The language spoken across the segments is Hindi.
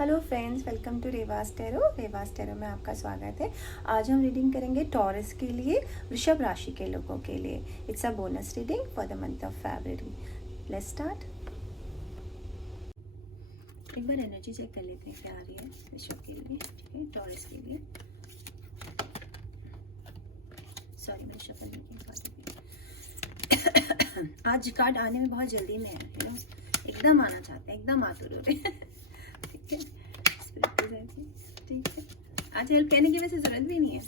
Hello friends, welcome to Reva's tarot में आपका स्वागत है। आज हम रीडिंग करेंगे टॉरस के लिए, वृषभ राशि के लोगों के लिए। It's a bonus reading for the month of February. Let's start. एक बार एनर्जी चेक कर लेते हैं क्या आ रही है वृषभ के लिए, ठीक है, टॉरस के लिए। सॉरी, मैं शफल नहीं कर पाती। आज कार्ड आने में बहुत जल्दी में है, एकदम आना चाहते हैं, एकदम आतुर हो रहे हैं। ठीक है, ठीक है। आज हेल्प करने की वैसे जरूरत भी नहीं है।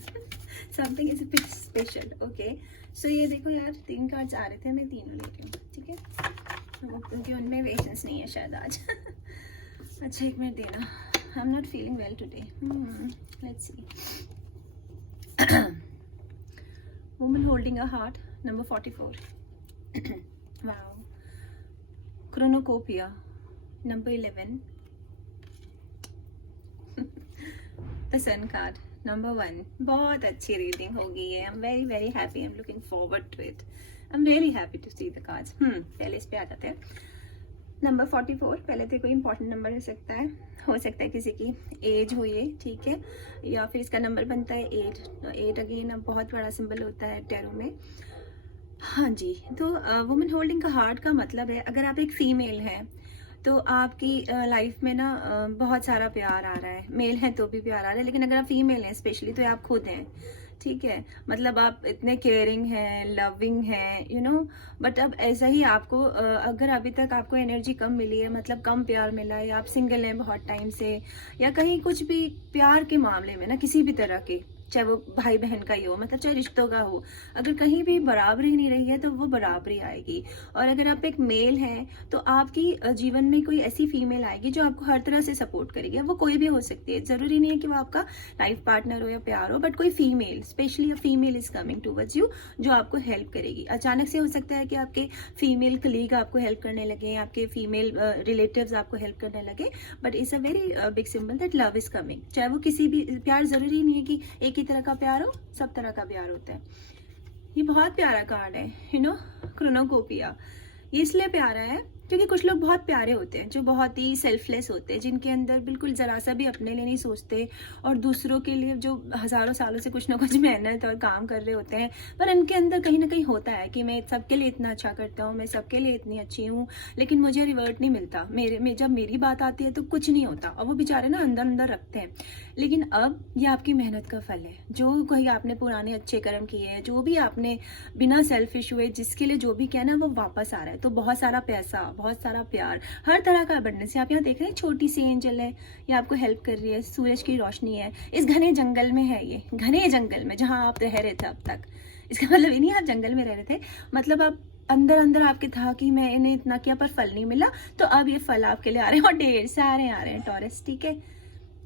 Something is special. ओके, सो ये देखो यार, 3 कार्ड्स आ रहे थे, मैं तीनों ले रही हूँ, ठीक है, क्योंकि उनमें पेशेंस नहीं है शायद आज। अच्छा, एक मिनट देना। I am not feeling well today. Let's see. Woman holding a heart, number 44। Wow. Cornucopia, number 11। The sun card, number 1। बहुत अच्छी रीडिंग होगी ये। I am very very happy, I am looking forward to it. I am really happy to see the cards. पहले इस पे आ जाते हैं। नंबर 44 पहले तो कोई इंपॉर्टेंट नंबर हो सकता है किसी की एज हो ये, ठीक है, या फिर इसका नंबर बनता है 8 अगेन अब बहुत बड़ा सिंबल होता है टैरो में। हाँ जी, तो वुमन होल्डिंग का हार्ट का मतलब है, अगर आप एक फीमेल हैं तो आपकी लाइफ में ना बहुत सारा प्यार आ रहा है। मेल है तो भी प्यार आ रहा है, लेकिन अगर आप फीमेल हैं स्पेशली तो आप खुद हैं, ठीक है। मतलब आप इतने केयरिंग हैं, लविंग हैं, यू नो। बट अब ऐसा ही आपको अगर अभी तक आपको एनर्जी कम मिली है, मतलब कम प्यार मिला है, या आप सिंगल हैं बहुत टाइम से, या कहीं कुछ भी प्यार के मामले में ना, किसी भी तरह के, चाहे वो भाई बहन का ही हो, मतलब चाहे रिश्तों का हो, अगर कहीं भी बराबरी नहीं रही है तो वो बराबरी आएगी। और अगर आप एक मेल हैं तो आपकी जीवन में कोई ऐसी फीमेल आएगी जो आपको हर तरह से सपोर्ट करेगी। वो कोई भी हो सकती है, जरूरी नहीं है कि वो आपका लाइफ पार्टनर हो या प्यार हो, बट कोई female, specially a female is coming towards you, जो आपको हेल्प करेगी। अचानक से हो सकता है कि आपके फीमेल कलीग आपको हेल्प करने लगे, आपके फीमेल रिलेटिव्स आपको हेल्प करने लगे, but it's a very big symbol that love is coming. चाहे वो किसी भी, प्यार जरूरी नहीं है कि एक ही तरह का प्यार हो, सब तरह का प्यार होता है। ये बहुत प्यारा कार्ड है, यू नो, क्रोनोकोपिया। ये इसलिए प्यारा है क्योंकि कुछ लोग बहुत प्यारे होते हैं, जो बहुत ही सेल्फलेस होते हैं, जिनके अंदर बिल्कुल जरा सा भी अपने लिए नहीं सोचते, और दूसरों के लिए जो हजारों सालों से कुछ ना कुछ मेहनत और काम कर रहे होते हैं, पर इनके अंदर कहीं ना कहीं होता है कि मैं सबके लिए इतना अच्छा करता हूँ, मैं सबके लिए इतनी अच्छी हूँ, लेकिन मुझे रिवर्ट नहीं मिलता। जब मेरी बात आती है तो कुछ नहीं होता, और वो बेचारे ना अंदर अंदर रखते हैं। लेकिन अब ये आपकी मेहनत का फल है, जो कहीं आपने पुराने अच्छे कर्म किए हैं, जो भी आपने बिना सेल्फिश हुए जिसके लिए जो भी किया ना, वो वापस आ रहा है। तो बहुत सारा पैसा, बहुत सारा प्यार, हर तरह का अबंडेंस। आप यहाँ देख रहे हैं, छोटी सी एंजल है, ये आपको हेल्प कर रही है, सूरज की रोशनी है, इस घने जंगल में है, ये घने जंगल में जहाँ आप रह रहे थे अब तक। इसका मतलब ये नहीं आप जंगल में रह रहे थे, मतलब आप अंदर अंदर आपके था कि मैं इन्हें इतना किया पर फल नहीं मिला, तो अब ये फल आपके लिए आ रहे हैं, और ढेर सारे आ रहे हैं टॉरस, ठीक है।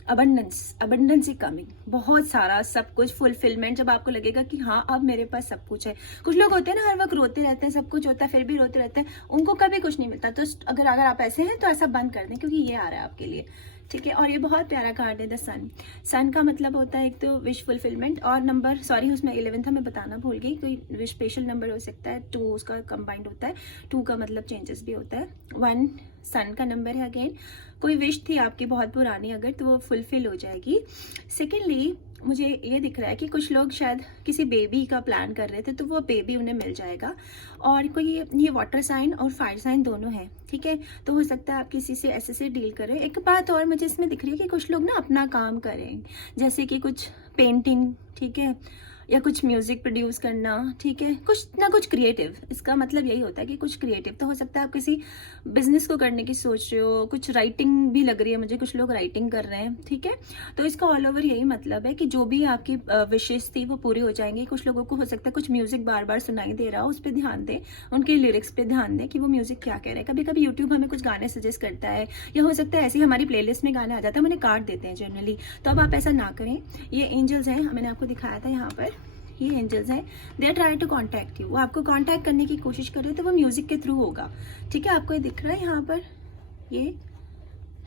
अबंडेंस ही कमिंग, बहुत सारा सब कुछ, फुलफिलमेंट। जब आपको लगेगा कि हाँ अब मेरे पास सब कुछ है। कुछ लोग होते हैं ना, हर वक्त रोते रहते हैं, सब कुछ होता है फिर भी रोते रहते हैं, उनको कभी कुछ नहीं मिलता। तो अगर आप ऐसे हैं तो ऐसा बंद कर दें, क्योंकि ये आ रहा है आपके लिए, ठीक है। और ये बहुत प्यारा कार्ड है, द सन। सन का मतलब होता है एक तो विश फुलफिलमेंट, और नंबर, सॉरी उसमें 11 था, मैं बताना भूल गई, कोई विश स्पेशल नंबर हो सकता है, 2 उसका कंबाइंड होता है, 2 का मतलब चेंजेस भी होता है, 1 सन का नंबर है। अगेन कोई विश थी आपकी बहुत पुरानी अगर, तो वो फुलफिल हो जाएगी। सेकेंडली मुझे ये दिख रहा है कि कुछ लोग शायद किसी बेबी का प्लान कर रहे थे, तो वो बेबी उन्हें मिल जाएगा। और कोई ये वाटर साइन और फायर साइन दोनों है, ठीक है, तो हो सकता है आप किसी से ऐसे से डील करें। एक बात और मुझे इसमें दिख रही है कि कुछ लोग ना अपना काम करें, जैसे कि कुछ पेंटिंग, ठीक है, या कुछ म्यूजिक प्रोड्यूस करना, ठीक है, कुछ ना कुछ क्रिएटिव। इसका मतलब यही होता है कि कुछ क्रिएटिव, तो हो सकता है आप किसी बिजनेस को करने की सोच रहे हो, कुछ राइटिंग भी लग रही है मुझे, कुछ लोग राइटिंग कर रहे हैं, ठीक है। तो इसका ऑल ओवर यही मतलब है कि जो भी आपकी विशेष थी वो पूरी हो जाएंगी। कुछ लोगों को हो सकता है कुछ म्यूजिक बार बार सुनाई दे रहा हो, उस पर ध्यान दें, उनके लिरिक्स पे ध्यान दें कि वो म्यूजिक क्या कह रहे हैं। कभी कभी यूट्यूब हमें कुछ गाने सजेस्ट करता है, या हो सकता है ऐसे ही हमारी प्लेलिस्ट में गाने आ जाते हैं, हम उन्हें काट देते हैं जनरली, तो अब आप ऐसा ना करें। ये एंजल्स हैं, मैंने आपको दिखाया था यहाँ पर, ये एंजल्स हैं, they are try to contact you, वो आपको कॉन्टैक्ट करने की कोशिश कर रहे हैं, तो वो म्यूजिक के थ्रू होगा, ठीक है। आपको ये दिख रहा है यहाँ पर, ये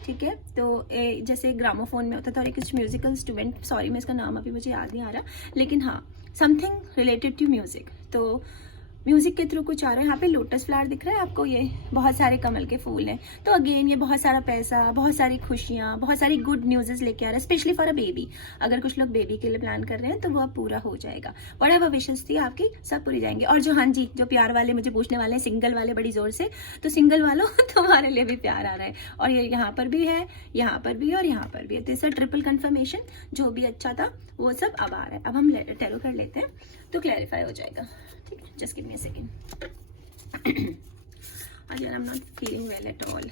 ठीक है। तो जैसे ग्रामोफोन में होता था, और एक कुछ म्यूजिकल इंस्ट्रूमेंट, सॉरी मैं इसका नाम अभी मुझे याद नहीं आ रहा, लेकिन हाँ, समथिंग रिलेटेड टू म्यूजिक। तो म्यूजिक के थ्रू कुछ आ रहा है। यहाँ पे लोटस फ्लावर दिख रहा है आपको, ये बहुत सारे कमल के फूल हैं। तो अगेन ये बहुत सारा पैसा, बहुत सारी खुशियाँ, बहुत सारी गुड न्यूज़ लेके आ रहा है, स्पेशली फॉर अ बेबी। अगर कुछ लोग बेबी के लिए प्लान कर रहे हैं तो वो अब पूरा हो जाएगा। बड़ा वो विशेष थी आपकी, सब पूरी जाएंगे। और जो हाँ जी, जो प्यार वाले मुझे पूछने वाले हैं, सिंगल वाले बड़ी जोर से, तो सिंगल वालों तुम्हारे लिए भी प्यार आ रहा है। और ये यहाँ पर भी है, यहाँ पर भी और यहाँ पर भी है। तो इसका ट्रिपल कंफर्मेशन, जो भी अच्छा था वो सब अब आ रहा है। अब हम टेरो कर लेते हैं तो क्लैरिफाई हो जाएगा। ठीक है, just give me a second. आज यार I am not feeling well at all.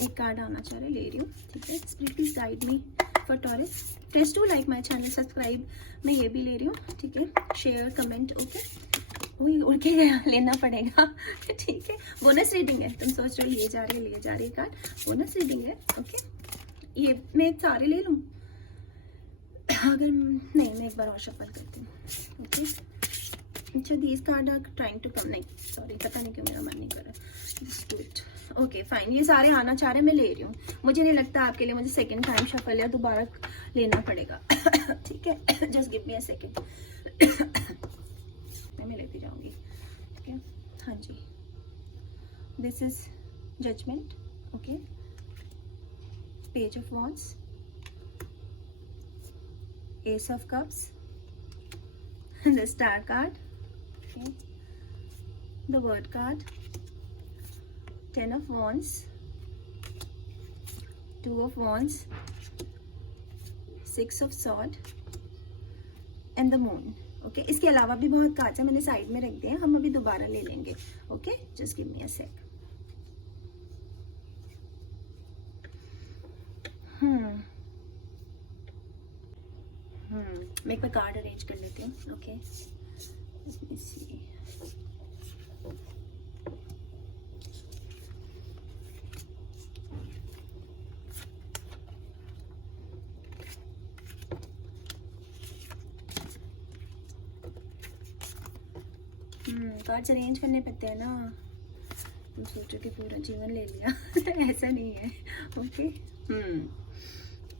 एक कार्ड आना चाह रहा है, ले रही हूँ। ठीक है, spirit please guide me for Taurus. Please to like my channel, subscribe, मैं ये भी ले रही हूँ। ठीक है, शेयर, कमेंट। ओके, वही उड़ के गया, लेना पड़ेगा। ठीक है, बोनस रीडिंग है। तुम सोच रहे हो लिए जा रही है कार्ड, बोनस रीडिंग है। ओके, ये मैं सारे ले लूँ? अगर नहीं, मैं एक बार और शफल करती हूँ। ओके, अच्छा, these card are trying to come. नहीं सॉरी, पता नहीं क्यों मेरा मन नहीं कर रहा। Just do it. Okay fine, ये सारे आना चाह रहे, मैं ले रही हूँ। मुझे नहीं लगता आपके लिए मुझे सेकंड टाइम शफल या दोबारा लेना पड़ेगा। ठीक है, just give me a second. मैं लेती जाऊँगी। ठीक है, हाँ जी, this is judgement. Okay, page of wands, Ace of Cups, the Star card, okay, the Word card, Ten of Wands, Two of Wands, Six of Swords, and the Moon. Okay, इसके अलावा भी बहुत कार्ड्स हैं, मैंने साइड में रख दिए हैं, हम अभी दोबारा ले लेंगे। ओके, जस्ट गिव मी अ सेक। मैं एक बार कार्ड अरेंज कर लेती हूँ। ओके, कार्ड्स अरेंज करने पड़ते हैं ना। तुम सोचो कि पूरा जीवन ले लिया। ऐसा नहीं है। ओके,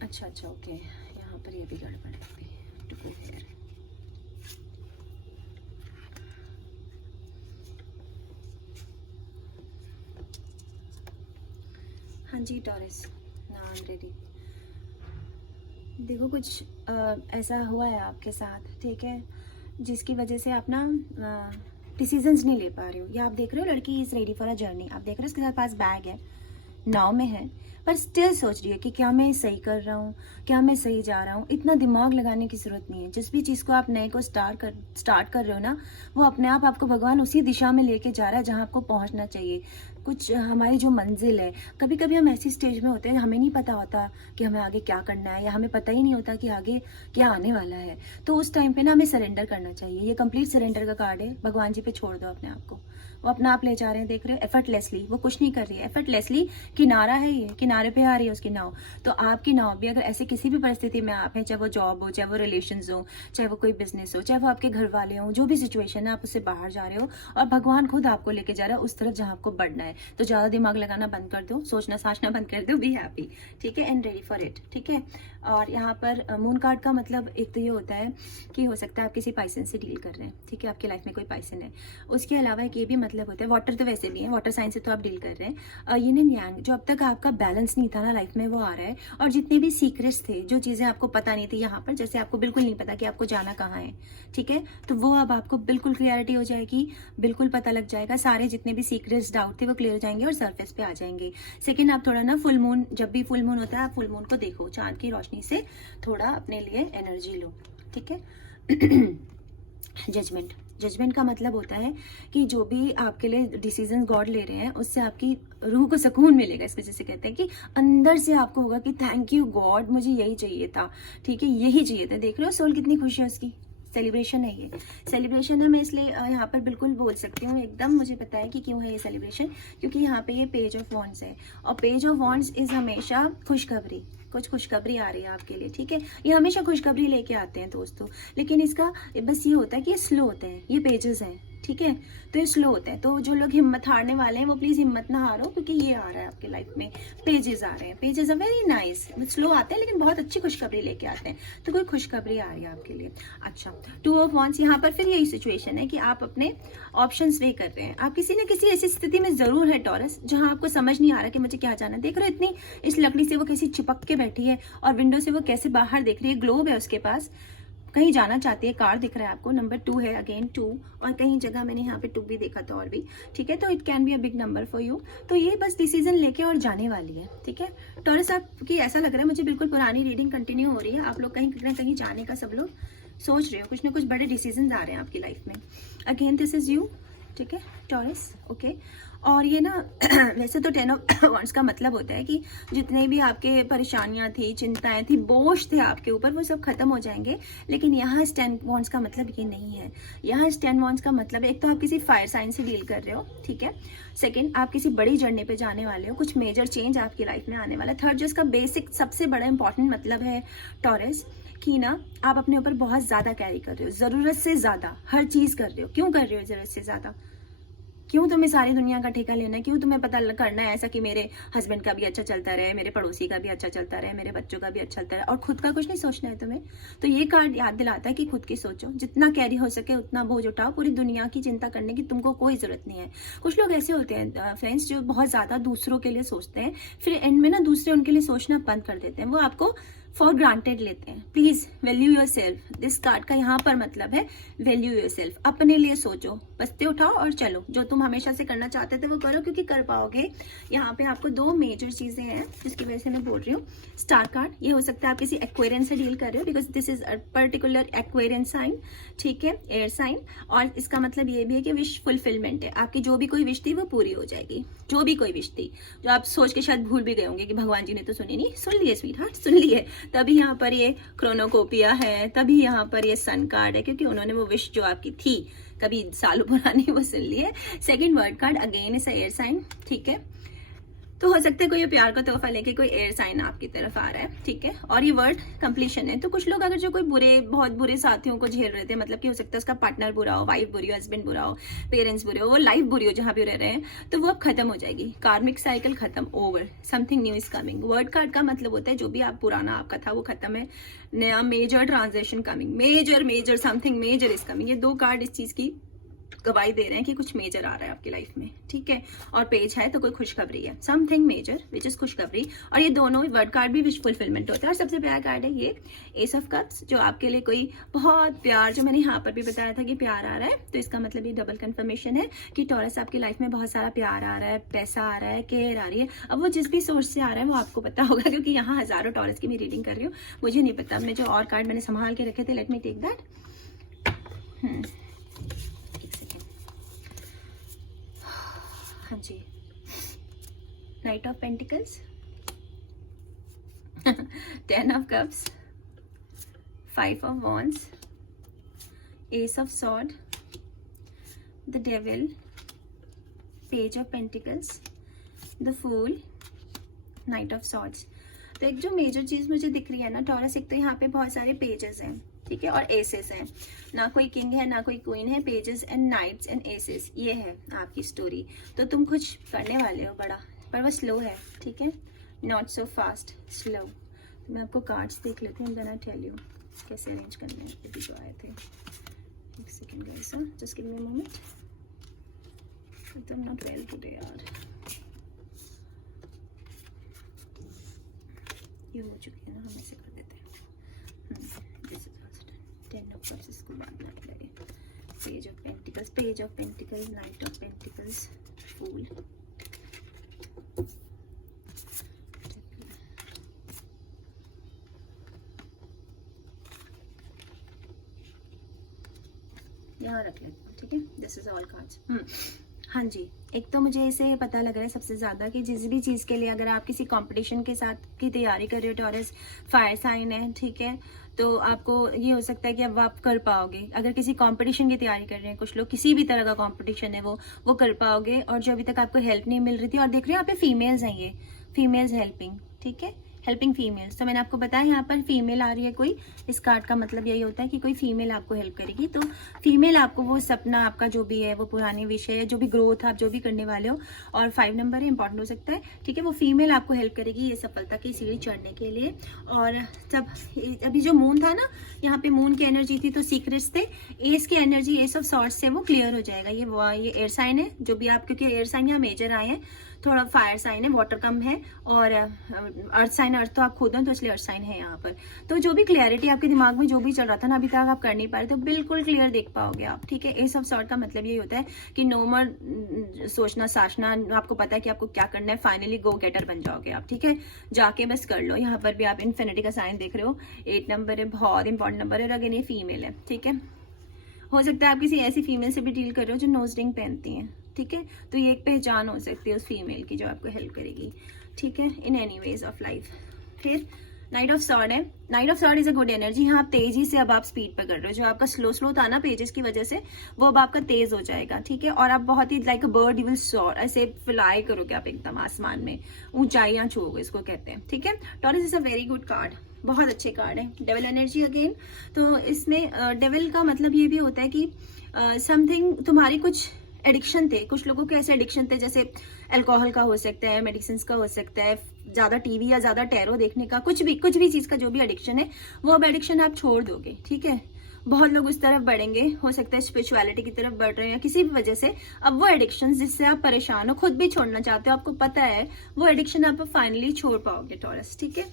अच्छा, ओके, यहाँ पर ये भी गड़बड़ है। हाँ जी Taurus, now I am ready. देखो, कुछ ऐसा हुआ है आपके साथ, ठीक है, जिसकी वजह से आप ना डिसीजंस नहीं ले पा रहे हो। या आप देख रहे हो लड़की is ready for a journey, आप देख रहे हो उसके साथ पास बैग है, नाव में है, पर स्टिल सोच रही है कि क्या मैं सही कर रहा हूँ, क्या मैं सही जा रहा हूँ। इतना दिमाग लगाने की ज़रूरत नहीं है। जिस भी चीज़ को आप नए को स्टार्ट कर रहे हो ना, वो अपने आप आपको भगवान उसी दिशा में लेके जा रहा है जहाँ आपको पहुँचना चाहिए। कुछ हमारी जो मंजिल है, कभी कभी हम ऐसी स्टेज में होते हैं, हमें नहीं पता होता कि हमें आगे क्या करना है, या हमें पता ही नहीं होता कि आगे क्या आने वाला है। तो उस टाइम पे ना हमें सरेंडर करना चाहिए। ये कंप्लीट सरेंडर का कार्ड है। भगवान जी पे छोड़ दो अपने आप को, वो अपना आप ले जा रहे हैं। देख रहे हो, एफर्टलेसली, वो कुछ नहीं कर रही है, एफर्टलेसली किनारा है, ये किनारे पे आ रही है उसकी नाव। तो आपकी नाव भी अगर ऐसे किसी भी परिस्थिति में आप हैं, चाहे वो जॉब हो, चाहे वो रिलेशंस हो, चाहे वो कोई बिजनेस हो, चाहे वो आपके घर वाले हो, जो भी सिचुएशन है, आप उससे बाहर जा रहे हो और भगवान खुद आपको लेके जा रहा है उस तरफ जहाँ आपको बढ़ना है। तो ज्यादा दिमाग लगाना बंद कर दो, सोचना साचना बंद कर दो, बी हैप्पी। ठीक है, एंड रेडी फॉर इट। ठीक है, और यहाँ पर मून कार्ड का मतलब एक तो ये होता है कि हो सकता है आप किसी पाइसन से डील कर रहे हैं। ठीक है, आपकी लाइफ में कोई पाइसन है। उसके अलावा एक ये भी मतलब होता है, वाटर तो वैसे भी है, वाटर साइन से तो आप डील कर रहे हैं। यिन एंड यांग, जो अब तक आपका बैलेंस नहीं था ना लाइफ में, वो आ रहा है। और जितने भी सीक्रेट्स थे, जो चीजें आपको पता नहीं थी यहाँ पर, जैसे आपको बिल्कुल नहीं पता कि आपको जाना कहाँ है, ठीक है, तो वो अब आपको बिल्कुल क्लियरिटी हो जाएगी, बिल्कुल पता लग जाएगा। सारे जितने भी सीक्रेट्स, डाउट थे, वो क्लियर हो जाएंगे और सरफेस पे आ जाएंगे। सेकेंड, आप थोड़ा ना फुल मून, जब भी फुल मून होता है, आप फुल मून को देखो, चांद की रोशनी से थोड़ा अपने लिए एनर्जी लो। ठीक है। जजमेंट का मतलब होता है कि जो भी आपके लिए डिसीजन गॉड ले रहे हैं, उससे आपकी रूह को सुकून मिलेगा। इस वजह से कहते हैं कि अंदर से आपको होगा कि थैंक यू गॉड, मुझे यही चाहिए था। ठीक है, यही चाहिए था। देख रहे हो सोल कितनी खुश है उसकी। सेलिब्रेशन है, ये सेलिब्रेशन है। मैं इसलिए यहाँ पर बिल्कुल बोल सकती हूँ एकदम, मुझे पता है कि क्यों है ये सेलिब्रेशन, क्योंकि यहाँ पे ये पेज ऑफ वॉन्ड्स है, और पेज ऑफ वॉन्ड्स इज हमेशा खुशखबरी, कुछ खुशखबरी आ रही है आपके लिए। ठीक है, ये हमेशा खुशखबरी लेके आते हैं दोस्तों, लेकिन इसका बस ये होता है कि ये स्लो होते हैं, ये पेजेस हैं, ठीक है, तो ये स्लो होता है। तो जो लोग हिम्मत हारने वाले हैं वो प्लीज़ हिम्मत ना हारो, क्योंकि ये आ रहा है आपके लाइफ में, पेजेस आ रहे हैं, pages are very nice, slow आते हैं लेकिन बहुत अच्छी खुशखबरी लेके आते हैं। तो कोई खुशखबरी आ रही है आपके लिए। अच्छा, 2 ऑफ वांड्स, यहाँ पर फिर यही सिचुएशन है कि आप अपने ऑप्शंस वे कर रहे हैं। आप किसी न किसी ऐसी स्थिति में जरूर है टॉरस, जहां आपको समझ नहीं आ रहा कि मुझे क्या जाना। देख रहे हो इतनी इस लकड़ी से वो कैसी चिपक के बैठी है, और विंडो से वो कैसे बाहर देख रही है, ग्लोब है उसके पास, कहीं जाना चाहती है, कार दिख रहा है आपको, नंबर 2 है, अगेन 2, और कहीं जगह मैंने यहाँ पे 2 भी देखा था और भी, ठीक है। तो it can be a big number for you. तो ये बस डिसीजन लेके और जाने वाली है, ठीक है। टॉरस आपकी ऐसा लग रहा है मुझे, बिल्कुल पुरानी रीडिंग कंटिन्यू हो रही है। आप लोग कहीं ना कहीं जाने का सब लोग सोच रहे हो, कुछ ना कुछ बड़े डिसीजन आ रहे हैं आपकी लाइफ में। अगेन दिस इज यू, ठीक है टॉरस, ओके। और ये ना वैसे तो 10 ऑफ वांड्स का मतलब होता है कि जितने भी आपके परेशानियां थी, चिंताएं थी, बोझ थे आपके ऊपर, वो सब खत्म हो जाएंगे। लेकिन यहाँ 10 वांड्स का मतलब ये नहीं है। यहाँ 10 वांड्स का मतलब एक तो आप किसी फायर साइन से डील कर रहे हो, ठीक है। सेकंड, आप किसी बड़ी जर्नी पे जाने वाले हो, कुछ मेजर चेंज आपकी लाइफ में आने वाला है। थर्ड, जो इसका बेसिक सबसे बड़ा इंपॉर्टेंट मतलब है टॉरस, कि ना आप अपने ऊपर बहुत ज्यादा कैरी कर रहे हो, जरूरत से ज्यादा हर चीज कर रहे हो। क्यों कर रहे हो जरूरत से ज्यादा? क्यों तुम्हें सारी दुनिया का ठेका लेना है? क्यों तुम्हें पता करना है ऐसा कि मेरे हस्बैंड का भी अच्छा चलता रहे, मेरे पड़ोसी का भी अच्छा चलता रहे, मेरे बच्चों का भी अच्छा चलता रहे, और खुद का कुछ नहीं सोचना है तुम्हें? तो ये कार्ड याद दिलाता है कि खुद की सोचो, जितना कैरी हो सके उतना बोझ उठाओ। पूरी दुनिया की चिंता करने की तुमको कोई जरूरत नहीं है। कुछ लोग ऐसे होते हैं फ्रेंड्स, जो बहुत ज्यादा दूसरों के लिए सोचते हैं, फिर एंड में ना दूसरे उनके लिए सोचना बंद कर देते हैं, वो आपको फॉर ग्रांटेड लेते हैं। Please value your self. This card का यहाँ पर मतलब है वैल्यू योर सेल्फ। अपने लिए सोचो, बस्ते उठाओ और चलो। जो तुम हमेशा से करना चाहते थे वो करो, क्योंकि कर पाओगे। यहाँ पे आपको 2 मेजर चीजें हैं जिसकी वजह से मैं बोल रही हूँ। स्टार कार्ड, ये हो सकता है आप किसी एक्वेरियन से डील कर रहे हो, because this is a particular Aquarian sign, ठीक है, एयर साइन। और इसका मतलब ये भी है कि विश फुलफिलमेंट है। आपकी जो भी कोई विश थी वो पूरी हो जाएगी। जो भी कोई विश थी, जो आप सोच के शायद भूल भी गए होंगे कि भगवान जी ने तो सुनी नहीं, सुन लिए स्वीट हार्ट, सुन लिए। तभी यहाँ पर ये क्रोनोकोपिया है, तभी यहाँ पर ये सन कार्ड है, क्योंकि उन्होंने वो विश जो आपकी थी कभी सालों पुरानी वो सुन ली है। Second word card again is air sign, ठीक है। तो हो सकता है कोई प्यार का तोहफा लेके कोई एयर साइन आपकी तरफ आ रहा है, ठीक है। और ये वर्ड कंप्लीशन है। तो कुछ लोग अगर जो कोई बहुत बुरे साथियों को झेल रहे थे, मतलब कि हो सकता है उसका पार्टनर बुरा हो, वाइफ बुरी हो, हस्बैंड बुरा हो, पेरेंट्स बुरे हो, वो लाइफ बुरी हो जहां भी रह रहे हैं, तो वो अब खत्म हो जाएगी। कार्मिक साइकिल खत्म, over, something new is coming. Word card का मतलब होता है जो भी आप पुराना आपका था वो खत्म है, नया major transaction coming, major something major is coming. ये 2 कार्ड इस चीज की गवाही दे रहे हैं कि कुछ मेजर आ रहा है आपकी लाइफ में, ठीक है। और पेज है तो कोई खुशखबरी है, समथिंग मेजर विच इज खुशखबरी। और ये दोनों वर्ड कार्ड भी विश फुलफिलमेंट होता है। और सबसे प्यारा कार्ड है ये एस ऑफ कप्स, जो आपके लिए कोई बहुत प्यार, जो मैंने यहाँ पर भी बताया था कि प्यार आ रहा है, तो इसका मतलब ये डबल कंफर्मेशन है कि टॉरस आपकी लाइफ में बहुत सारा प्यार आ रहा है, पैसा आ रहा है, केयर आ रही है। अब वो जिस भी सोर्स से आ रहा है वो आपको पता होगा, क्योंकne यहाँ हजारों टॉरस की मैं रीडिंग कर रही हूँ, मुझे नहीं पता। मैं जो और कार्ड मैंने संभाल के रखे थे, लेट मी टेक दैट। हाँ जी, knight of pentacles, 10 of cups, 5 of wands, ace of sword, the devil, page of pentacles, the fool, knight of swords. तो एक जो मेजर चीज मुझे दिख रही है ना टॉरस, एक तो यहाँ पे बहुत सारे पेजेस हैं, ठीक है, और एसेस हैं। ना कोई किंग है ना कोई क्वीन है, pages and knights and aces, ये है आपकी स्टोरी। तो तुम कुछ करने वाले हो बड़ा, पर वो स्लो है, ठीक है, नॉट सो फास्ट, स्लो। तो मैं आपको कार्ड्स देख लेती हूँ, देन आई टेल यू कैसे अरेंज करने हैं। अभी जो आए थे, एक second guys, just give me a moment, I am not well today यार। ये हो चुकी है ना, हम ऐसे कर देते हैं। This is also done. 10 of cups इसको बांधना लगे, page of pentacles, knight of pentacles, fool, यहाँ रख लेते हैं, ठीक है। This is all cards. हाँ जी, एक तो मुझे इसे पता लग रहा है सबसे ज्यादा कि जिस भी चीज के लिए अगर आप किसी कंपटीशन के साथ की तैयारी कर रहे हो, टॉरस फायर साइन है, ठीक है, तो आपको ये हो सकता है कि अब आप कर पाओगे। अगर किसी कंपटीशन की तैयारी कर रहे हैं कुछ लोग, किसी भी तरह का कंपटीशन है वो कर पाओगे। और जो अभी तक आपको हेल्प नहीं मिल रही थी, और देख रहे हैं यहाँ पे फीमेल्स हैं, ये फीमेल्स हेल्पिंग, ठीक है, हेल्पिंग फीमेल्स। तो मैंने आपको बताया यहाँ पर फीमेल आ रही है कोई, इस कार्ड का मतलब यही होता है कि कोई फीमेल आपको हेल्प करेगी। तो फीमेल आपको वो सपना आपका जो भी है, वो पुराने विषय, जो भी ग्रोथ आप जो भी करने वाले हो, और 5 नंबर है, इंपॉर्टेंट हो सकता है, ठीक है। वो फीमेल आपको हेल्प करेगी ये सफलता की सीढ़ी चढ़ने के लिए। और जब अभी जो मून था ना, यहाँ पे मून की एनर्जी थी, तो सीक्रेट्स थे। एस की एनर्जी, एस ऑफ सॉर्ड्स से वो क्लियर हो जाएगा। ये एयर साइन है, जो भी आप, क्योंकि एयर साइन यहाँ मेजर आए हैं, थोड़ा फायर साइन है, वाटर कम है, और अर्थ साइन, अर्थ तो आप खुद हो, तो इसलिए अर्थ साइन है यहाँ पर। तो जो भी क्लैरिटी आपके दिमाग में जो भी चल रहा था ना अभी तक आप कर नहीं पा रहे, तो बिल्कुल क्लियर देख पाओगे आप, ठीक है। एस ऑफ सॉर्ड का मतलब यही होता है कि नो मोर सोचना साचना, आपको पता है कि आपको क्या करना है, फाइनली गो गेटर बन जाओगे आप, ठीक है। जाके बस कर लो। यहाँ पर भी आप इन्फिनिटी का साइन देख रहे हो, 8 नंबर है, बहुत इंपॉर्टेंट नंबर है, और अगेन ये फीमेल है, ठीक है। हो सकता है आप किसी ऐसी फीमेल से भी डील कर रहे हो जो नोज रिंग पहनती हैं, ठीक है। तो ये एक पहचान हो सकती है उस फीमेल की जो आपको हेल्प करेगी, ठीक है, in any ways of life. फिर नाइट ऑफ सॉर्ड है। Night of sword is a good energy. यहाँ आप तेजी से अब आप स्पीड पर कर रहे हो, जो आपका स्लो था ना पेजेस की वजह से, वो अब आपका तेज हो जाएगा, ठीक है। और आप बहुत ही like a bird you will soar, ऐसे फ्लाई करोगे आप एकदम आसमान में, ऊंचाइयां छूओगे, इसको कहते हैं, ठीक है। Taurus is a very good card, बहुत अच्छे कार्ड है। डेविल एनर्जी अगेन, तो इसमें डेविल का मतलब ये भी होता है कि समथिंग तुम्हारी कुछ एडिक्शन थे, कुछ लोगों के ऐसे एडिक्शन थे, जैसे अल्कोहल का हो सकता है, मेडिसिन का हो सकता है, ज्यादा टीवी या ज्यादा टैरो देखने का, कुछ भी चीज का जो भी एडिक्शन है, वो अब एडिक्शन आप छोड़ दोगे, ठीक है। बहुत लोग उस तरफ बढ़ेंगे, हो सकता है स्पिरिचुअलिटी की तरफ बढ़ रहे हैं या किसी भी वजह से। अब वो एडिक्शन जिससे आप परेशान हो, खुद भी छोड़ना चाहते हो, आपको पता है वो एडिक्शन आप फाइनली छोड़ पाओगे टॉरस, ठीक है।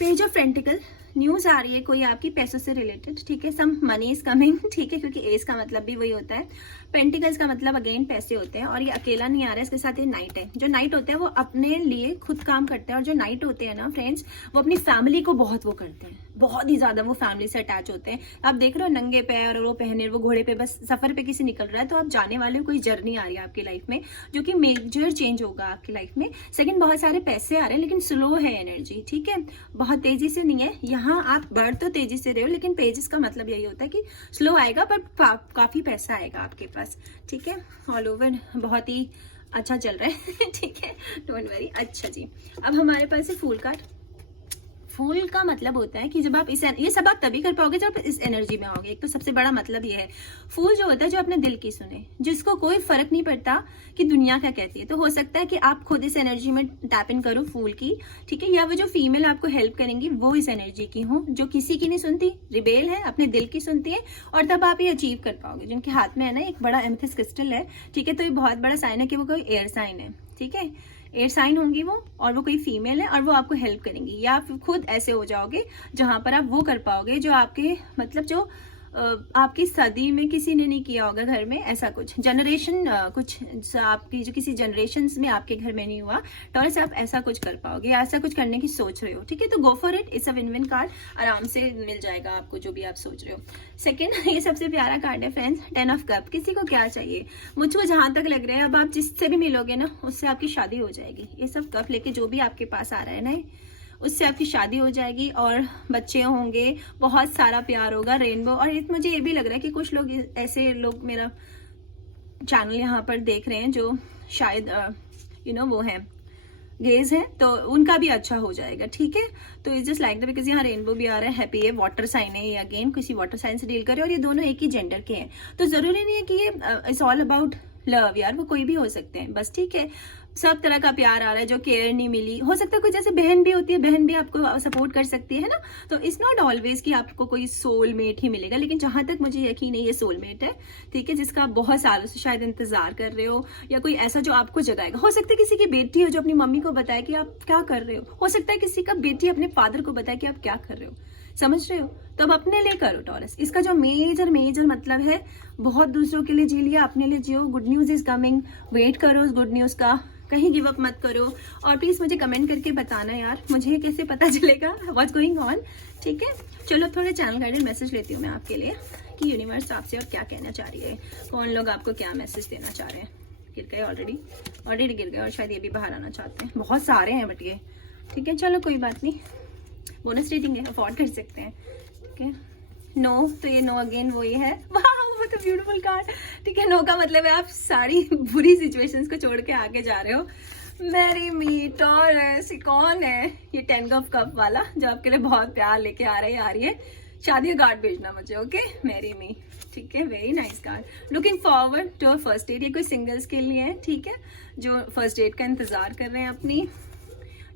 पेज ऑफ पेंटिकल, न्यूज आ रही है कोई आपकी पैसों से रिलेटेड, ठीक है। सम मनी इज कमिंग, ठीक है, क्योंकि एज का मतलब भी वही होता है। पेंटिकल्स का मतलब अगेन पैसे होते हैं, और ये अकेला नहीं आ रहा है, इसके साथ ये नाइट है। जो नाइट होते हैं वो अपने लिए खुद काम करते हैं, और जो नाइट होते हैं ना फ्रेंड्स, वो अपनी फैमिली को बहुत वो करते हैं, बहुत ही ज्यादा वो फैमिली से अटैच होते हैं। आप देख रहे हो नंगे पैर और वो पहने, वो घोड़े पे बस सफर पे किसी निकल रहा है, तो आप जाने वाले हो, कोई जर्नी आ रही है आपकी लाइफ में, जो कि मेजर चेंज होगा आपकी लाइफ में। सेकंड, बहुत सारे पैसे आ रहे हैं, लेकिन स्लो है एनर्जी, ठीक है, बहुत तेजी से नहीं है। यहाँ आप बढ़ तो तेजी से रहे हो, लेकिन पेजेस का मतलब यही होता है कि स्लो आएगा, पर काफी पैसा आएगा आपके पास, ठीक है। ऑल ओवर बहुत ही अच्छा चल रहा है, ठीक है, डोंट वरी। अच्छा जी, अब हमारे पास है फूल कार्ड। फूल का मतलब होता है कि जब आप ये सब आप तभी कर पाओगे जब आप इस एनर्जी में आओगे। एक तो सबसे बड़ा मतलब ये है, फूल जो होता है जो अपने दिल की सुने, जिसको कोई फर्क नहीं पड़ता कि दुनिया क्या कहती है। तो हो सकता है कि आप खुद इस एनर्जी में टैप इन करो फूल की, ठीक है, या वो जो फीमेल आपको हेल्प करेंगी वो इस एनर्जी की हो, जो किसी की नहीं सुनती, रिबेल है, अपने दिल की सुनती है, और तब आप ये अचीव कर पाओगे। जिनके हाथ में है ना एक बड़ा एमेथिस्ट क्रिस्टल है, ठीक है, तो ये बहुत बड़ा साइन है कि वो कोई एयर साइन है, ठीक है, एयर साइन होंगी वो, और वो कोई फीमेल है, और वो आपको हेल्प करेंगी, या फिर खुद ऐसे हो जाओगे जहां पर आप वो कर पाओगे जो आपके मतलब जो आपकी सदी में किसी ने नहीं किया होगा घर में, ऐसा कुछ जनरेशन कुछ आपकी जो किसी जनरेशन में आपके घर में नहीं हुआ, टॉरस आप ऐसा कुछ कर पाओगे, या ऐसा कुछ करने की सोच रहे हो, ठीक है। तो go for it, it's a win win card, आराम से मिल जाएगा आपको जो भी आप सोच रहे हो। सेकंड, ये सबसे प्यारा कार्ड है फ्रेंड्स, 10 ऑफ कप। किसी को क्या चाहिए, मुझको जहां तक लग रहा है अब आप जिससे भी मिलोगे ना उससे आपकी शादी हो जाएगी। ये सब कप लेके जो भी आपके पास आ रहा है ना, उससे आपकी शादी हो जाएगी, और बच्चे होंगे, बहुत सारा प्यार होगा, रेनबो। और मुझे ये भी लग रहा है कि कुछ लोग ऐसे लोग मेरा चैनल यहाँ पर देख रहे हैं जो शायद वो है गेज है, तो उनका भी अच्छा हो जाएगा, ठीक है। तो it's just like that, because यहाँ रेनबो भी आ रहा है, हैप्पी है, वाटर साइन है ये, अगेन किसी वाटर साइन से डील करे, और ये दोनों एक ही जेंडर के हैं। तो जरूरी नहीं है कि ये इट्स ऑल अबाउट लव, यार वो कोई भी हो सकते हैं बस, ठीक है। सब तरह का प्यार आ रहा है, जो केयर नहीं मिली, हो सकता है कुछ जैसे बहन भी होती है, बहन भी आपको सपोर्ट कर सकती है ना। तो इट्स नॉट ऑलवेज कि आपको कोई सोलमेट ही मिलेगा, लेकिन जहां तक मुझे यकीन है ये सोलमेट है, ठीक है, जिसका आप बहुत सालों से शायद इंतजार कर रहे हो, या कोई ऐसा जो आपको जगाएगा। हो सकता है किसी की बेटी हो जो अपनी मम्मी को बताए कि आप क्या कर रहे हो सकता है किसी का बेटी अपने फादर को बताए कि आप क्या कर रहे हो, समझ रहे हो। तो अब अपने लिए करो टॉरस, इसका जो मेजर मतलब है, बहुत दूसरों के लिए जी लिया, अपने लिए जियो। Good news is coming, wait करो उस गुड न्यूज का, कहीं गिव अप मत करो। और प्लीज मुझे कमेंट करके बताना यार, मुझे कैसे पता चलेगा व्हाट्स गोइंग ऑन, ठीक है। चलो थोड़े चैनल गाइडेड मैसेज लेती हूँ मैं आपके लिए कि यूनिवर्स आपसे और क्या कहना चाह रही है, कौन लोग आपको क्या मैसेज देना चाह रहे हैं। गिर गए ऑलरेडी गिर गए, और शायद ये भी बाहर आना चाहते हैं, बहुत सारे हैं बट ये, ठीक है, चलो कोई बात नहीं, बोनस रीडिंग है, अफोर्ड कर सकते हैं, ठीक है। नो, तो ये नो अगेन वो ये है, वाह वो तो ब्यूटीफुल कार्ड, ठीक है। नो का मतलब है आप सारी बुरी सिचुएशंस को छोड़ के आगे जा रहे हो, मेरी मी टॉरस, ये कौन है? ये 10 ऑफ कप वाला जो आपके लिए बहुत प्यार लेके आ रही है। शादी का कार्ड भेजना मुझे, ओके? मेरी मी, ठीक है, very nice card. Looking forward to first date. ये कोई सिंगल्स के लिए है, ठीक है, जो फर्स्ट डेट का इंतजार कर रहे हैं अपनी।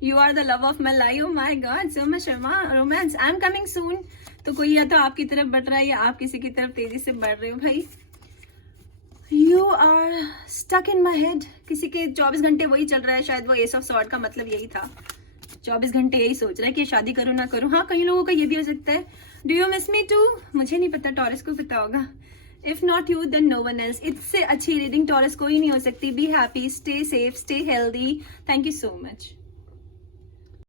You are the love of my life, oh my god, so much romance, I am coming soon. तो कोई या तो आपकी तरफ बढ़ रहा है या आप किसी की तरफ तेजी से बढ़ रहे हो भाई। You are stuck in my head. किसी के 24 घंटे वही चल रहा है, शायद वो एस ऑफ सॉर्ड का मतलब यही था। 24 घंटे यही सोच रहा है कि शादी करूं ना करूं। हाँ, कई लोगों का ये भी हो सकता है। Do you miss me too? मुझे नहीं पता, टॉरस को पता होगा। If not you then no one else. इससे अच्छी रीडिंग टॉरस कोई नहीं हो सकती। Be happy, stay safe, stay healthy. Thank you so much.